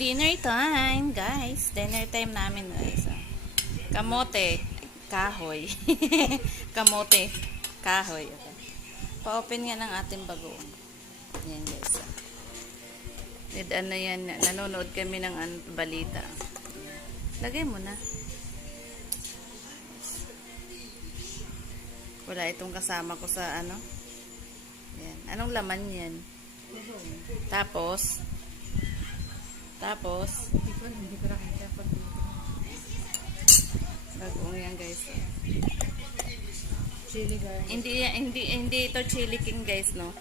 Dinner time, guys. Dinner time namin, guys. Kamote, kahoy. Kamote, kahoy. Okay. Pa-open nga ng ating bagoong. Yan, guys. Ano yan, nanonood kami ng balita. Lagay mo na. Wala itong kasama ko sa ano. Yan. Anong laman yan? Tapos, bagoong yan, guys. Chili guys. Hindi ito chili king, guys, no.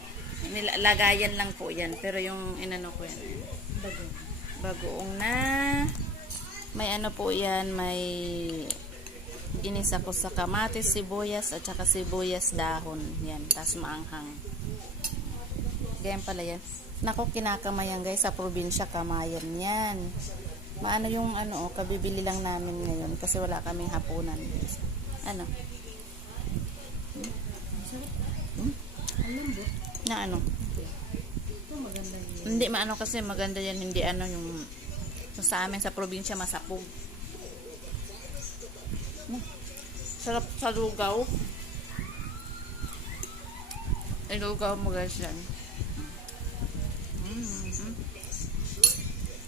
Lagayan lang po yan. Pero yung inano ko yan. Bagoong na. May ano po yan, may ginisa ko sa kamatis, sibuyas, at saka sibuyas dahon. Yan, tas maanghang. Ganyan pala yan. Nako, kinakamayan, guys, sa probinsya, kamayan yan. Maano yung ano, kabibili lang namin ngayon kasi wala kaming hapunan, guys. Ano? Na ano? Hindi maano kasi maganda yan, hindi ano yung sa amin sa probinsya masapog. Sarap sa lugaw. Lugaw mo, guys, yan.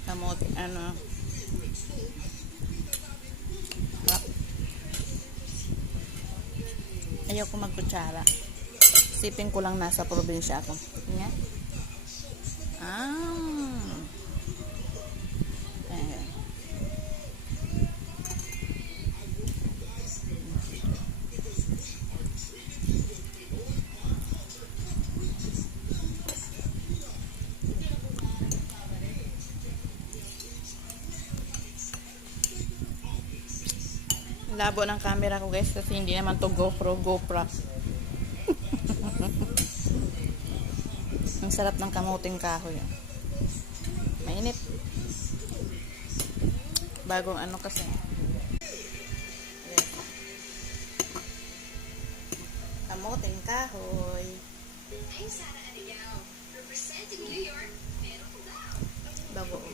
Kamote, ano. Sarap. Ayaw ko magkutsara. Sipin ko lang nasa probinsya ako. Yan. Ayan. Labo ng camera ko, guys, kasi hindi naman to GoPro. Ang sarap ng kamuting kahoy. Mainit. Bagong ano kasi. Ayan. Kamuting kahoy. Bagoong.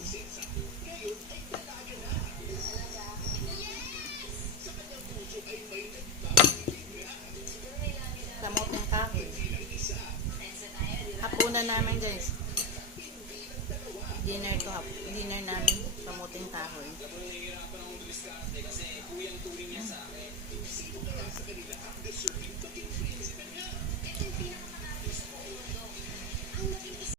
Kamuting kahoy. Hapunan namin, guys. Dinner namin kamuting kahoy.